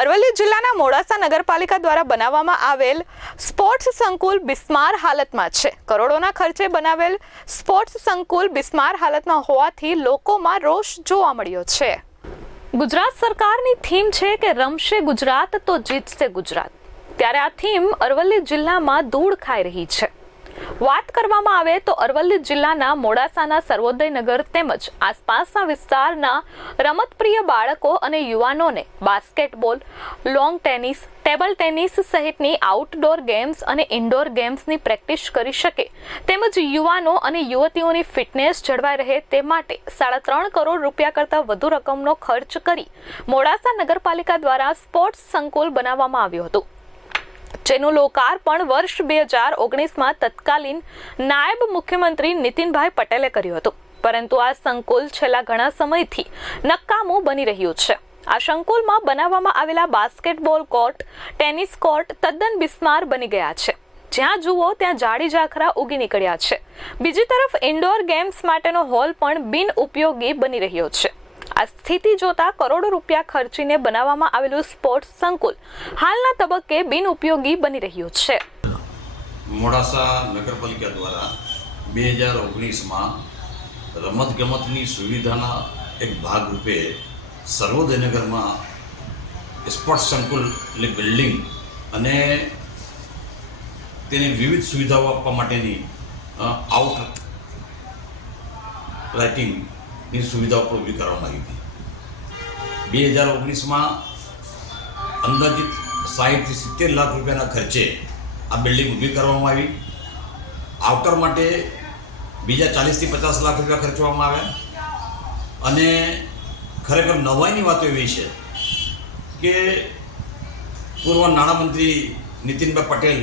અરવલ્લી જિલ્લાના મોડાસા નગરપાલિકા દ્વારા બનાવવામાં આવેલ સ્પોર્ટ્સ સંકુલ બિસ્માર હાલતમાં છે. કરોડોના ખર્ચે બનાવેલ સ્પોર્ટ્સ સંકુલ બિસ્માર હાલતમાં હોવાથી લોકોમાં રોષ જોવા મળ્યો છે. ગુજરાત સરકારની થીમ છે કે રમશે ગુજરાત તો જીતશે ગુજરાત. ત્યારે આ થીમ અરવલ્લી જિલ્લામાં ધૂળ ખાઈ રહી છે. વાત કરવામાં આવે તો અરવલ્લી જિલ્લાના મોડાસાના સર્વોદય નગર તેમજ આસપાસના વિસ્તારના રમતપ્રિય બાળકો અને યુવાનોને basketball, lawn tennis, table tennis સહિતની આઉટડોર ગેમ્સ અને ઇન્ડોર ગેમ્સની પ્રેક્ટિસ કરી શકે. તેમજ યુવાનો અને યુવતીઓની ફિટનેસ જળવાઈ રહે તે માટે સાડા ત્રણ કરોડ રૂપિયા કરતાં વધુ રકમનો ખર્ચ કરી મોડાસા નગરપાલિકા દ્વારા સ્પોર્ટ્સ સંકુલ બનાવવામાં આવ્યું હતું. જેનું લોકાર્પણ વર્ષ બે હજાર ઓગણીસમાં તત્કાલીન નાયબ મુખ્યમંત્રી નીતિનભાઈ પટેલે કર્યું હતું. પરંતુ આ સંકુલ છેલ્લા ઘણા સમયથી નકામું બની રહ્યું છે. આ સંકુલમાં બનાવવામાં આવેલા બાસ્કેટબોલ કોર્ટ, ટેનિસ કોર્ટ, તદ્દન બિસ્માર બની ગયા છે. જ્યાં જુઓ ત્યાં જાડી ઝાખરા ઉગી નીકળ્યા છે. બીજી તરફ ઇન્ડોર ગેમ્સ માટેનો હોલ પણ બિન ઉપયોગી બની રહ્યો છે. આ સ્થિતિ જોતા કરોડો રૂપિયા ખર્ચીને બનાવવામાં આવેલું સ્પોર્ટ્સ સંકુલ હાલના તબક્કે બિન ઉપયોગી બની રહ્યું છે. મોડાસા નગરપાલિકા દ્વારા બે હજાર ઓગણીસમાં રમતગમતની સુવિધાના એક ભાગરૂપે સર્વોદયનગરમાં સ્પોર્ટ્સ સંકુલની બિલ્ડિંગ અને તેની વિવિધ સુવિધાઓ આપવા માટેની આઉટ આઉટ રાઇટિંગની સુવિધાઓ પણ ઊભી કરવામાં આવી હતી. બે હજાર ઓગણીસમાં અંદાજિત સાહીઠથી સિત્તેર લાખ રૂપિયાના ખર્ચે આ બિલ્ડિંગ ઊભી કરવામાં આવી. આવકાર માટે બીજા ચાલીસથી પચાસ લાખ રૂપિયા ખર્ચવામાં આવ્યા. અને ખરેખર નવાઈની વાત એવી છે કે પૂર્વ નાણામંત્રી નીતિનભાઈ પટેલ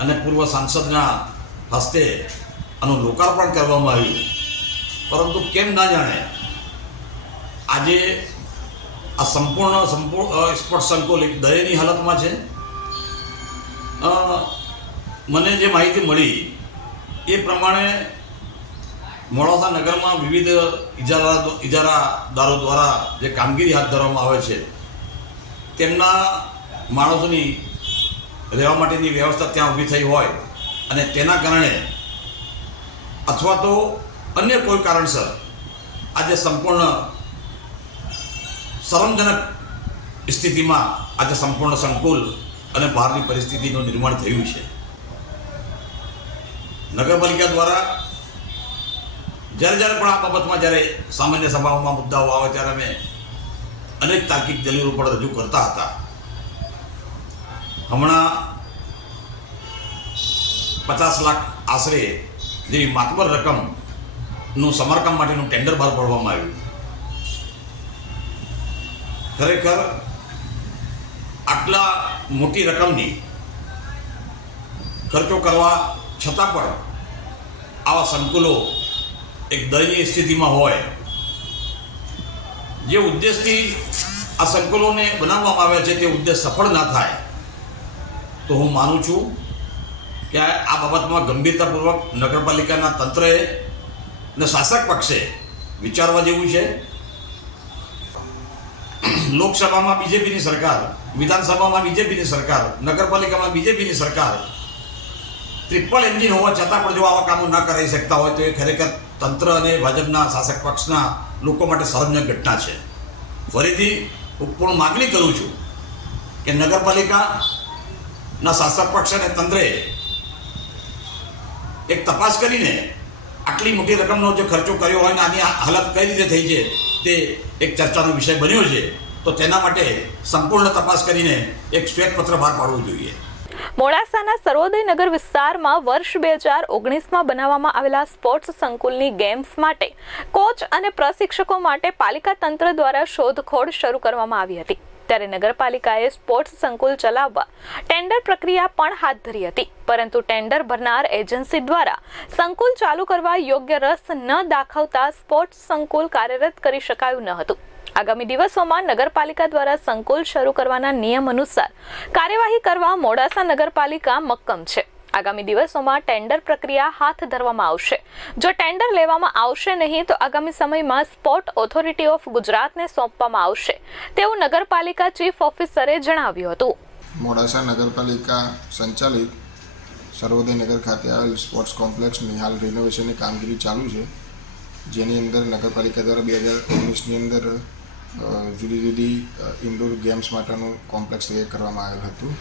અને પૂર્વ સાંસદના હસ્તે આનું લોકાર્પણ કરવામાં આવ્યું. પરંતુ કેમ ના જાણે આજે આ સંપૂર્ણ સંપૂર્ણ સ્પોર્ટ્સ સંકુલ એક દરેની હાલતમાં છે. મને જે માહિતી મળી એ પ્રમાણે મોડાસા નગરમાં વિવિધ ઇજારા ઇજારાદારો દ્વારા જે કામગીરી હાથ ધરવામાં આવે છે, તેમના માણસોની રહેવા માટેની વ્યવસ્થા ત્યાં ઊભી થઈ હોય અને તેના કારણે અથવા તો અન્ય કોઈ કારણસર આજે સંપૂર્ણ શરમજનક સ્થિતિમાં આજે સંપૂર્ણ સંકુલ અને બહારની પરિસ્થિતિનું નિર્માણ થયું છે. નગરપાલિકા દ્વારા જ્યારે જ્યારે પણ આ બાબતમાં જ્યારે સામાન્ય સભાઓમાં મુદ્દાઓ આવે ત્યારે અમે અનેક તાર્કિક દલીલો પણ રજૂ કરતા હતા. હમણાં પચાસ લાખ આશરે જેવી માતબર રકમનું સમારકામ માટેનું ટેન્ડર બહાર પાડવામાં આવ્યું. ખરેખર આટલા મોટી રકમની ખર્ચો કરવા છતાં પણ આવા સંકુલો એક દયનીય સ્થિતિમાં હોય. જે ઉદ્દેશથી આ સંકુલોને બનાવવામાં આવ્યા છે તે ઉદ્દેશ સફળ ના થાય, તો હું માનું છું કે આ બાબતમાં ગંભીરતાપૂર્વક નગરપાલિકાના તંત્રએ અને શાસક પક્ષે વિચારવા જેવું છે? લોકસભામાં બીજેપીની સરકાર, વિધાનસભામાં બીજેપીની સરકાર, નગરપાલિકામાં બીજેપીની સરકાર ટ્રિપલ એન્જિન હોવા છતાં પણ જો આવા કામો ન કરાવી શકતા હોય તો એ ખરેખર તંત્ર અને ભાજપના શાસક પક્ષના લોકો માટે શરમજનક ઘટના છે. ફરીથી હું પૂર્ણ માગણી કરું છું કે નગરપાલિકાના શાસક પક્ષ અને તંત્રે એક તપાસ કરીને આટલી મોટી રકમનો જે ખર્ચો કર્યો હોય અને આની હાલત કઈ રીતે થઈ છે તે એક ચર્ચાનો વિષય બન્યો છે. તો તેના માટે સંપૂર્ણ તપાસ કરીને એક શ્વેતપત્ર બહાર પાડવું જોઈએ. મોડાસાના સર્વોદય નગર વિસ્તારમાં વર્ષ બે હજાર ઓગણીસમાં બનાવવામાં આવેલા સ્પોર્ટ્સ સંકુલની ગેમ્સ માટે કોચ અને પ્રશિક્ષકો માટે પાલિકા તંત્ર દ્વારા શોધખોળ શરૂ કરવામાં આવી હતી. ત્યારે નગરપાલિકાએ સ્પોર્ટ્સ સંકુલ ચલાવવા ટેન્ડર પ્રક્રિયા પણ હાથ ધરી હતી. પરંતુ ટેન્ડર ભરનાર એજન્સી દ્વારા સંકુલ ચાલુ કરવા યોગ્ય રસ ન દાખવતા સ્પોર્ટ્સ સંકુલ કાર્યરત કરી શકાયું ન હતું. આગામી દિવસોમાં નગરપાલિકા દ્વારા સંકુલ શરૂ કરવાના નિયમ અનુસાર કાર્યવાહી કરવા મોડાસા નગરપાલિકા મક્કમ છે. આગામી દિવસોમાં ટેન્ડર પ્રક્રિયા હાથ ધરવામાં આવશે. જો ટેન્ડર લેવામાં આવશે નહીં, તો આગામી સમયમાં સ્પોર્ટ ઓથોરિટી ઓફ ગુજરાતને સોંપવામાં આવશે. તેવું નગરપાલિકા ચીફ ઓફિસરે જણાવ્યું હતું. મોડાસા નગરપાલિકા સંચાલિત સર્વોદય નગર ખાતે આવેલ સ્પોર્ટ્સ કોમ્પ્લેક્સની હાલ રિનોવેશનની કામગીરી ચાલુ છે. જેની અંદર નગરપાલિકા દ્વારા બે હજાર ઓગણીસની અંદર જુદી જુદી ઇન્ડોર ગેમ્સ માટેનું કોમ્પ્લેક્સ તૈયાર કરવામાં આવેલ હતું.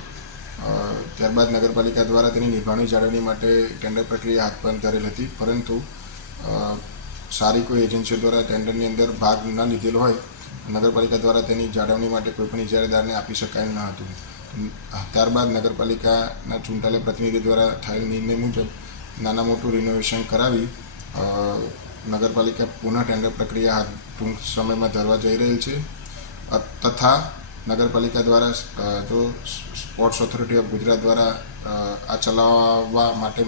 ત્યારબાદ નગરપાલિકા દ્વારા તેની નિભાવણી જાળવણી માટે ટેન્ડર પ્રક્રિયા હાથ પર ધરેલ હતી, પરંતુ સારી કોઈ એજન્સીઓ દ્વારા ટેન્ડરની અંદર ભાગ ન લીધેલો હોય, નગરપાલિકા દ્વારા તેની જાળવણી માટે કોઈપણ ઇજારેદારને આપી શકાયું ન હતું. ત્યારબાદ નગરપાલિકાના ચૂંટાયેલા પ્રતિનિધિ દ્વારા થયેલ નિર્ણય મુજબ નાના મોટું રિનોવેશન કરાવી નગરપાલિકા પુનઃ ટેન્ડર પ્રક્રિયા હાથ, ટૂંક સમયમાં ધરવા જઈ રહેલ છે તથા નગરપાલિકા દ્વારા જો સ્પોર્ટ્સ ઓથોરિટી ઓફ ગુજરાત દ્વારા આ ચલાવવા માટે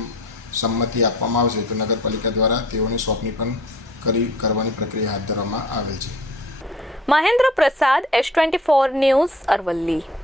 સંમતિ આપવામાં આવશે, તો નગરપાલિકા દ્વારા તેઓની સોંપણી પણ કરી, કરવાની પ્રક્રિયા હાથ ધરવામાં આવેલ છે. Mahendra Prasad, S twenty four news Aravalli.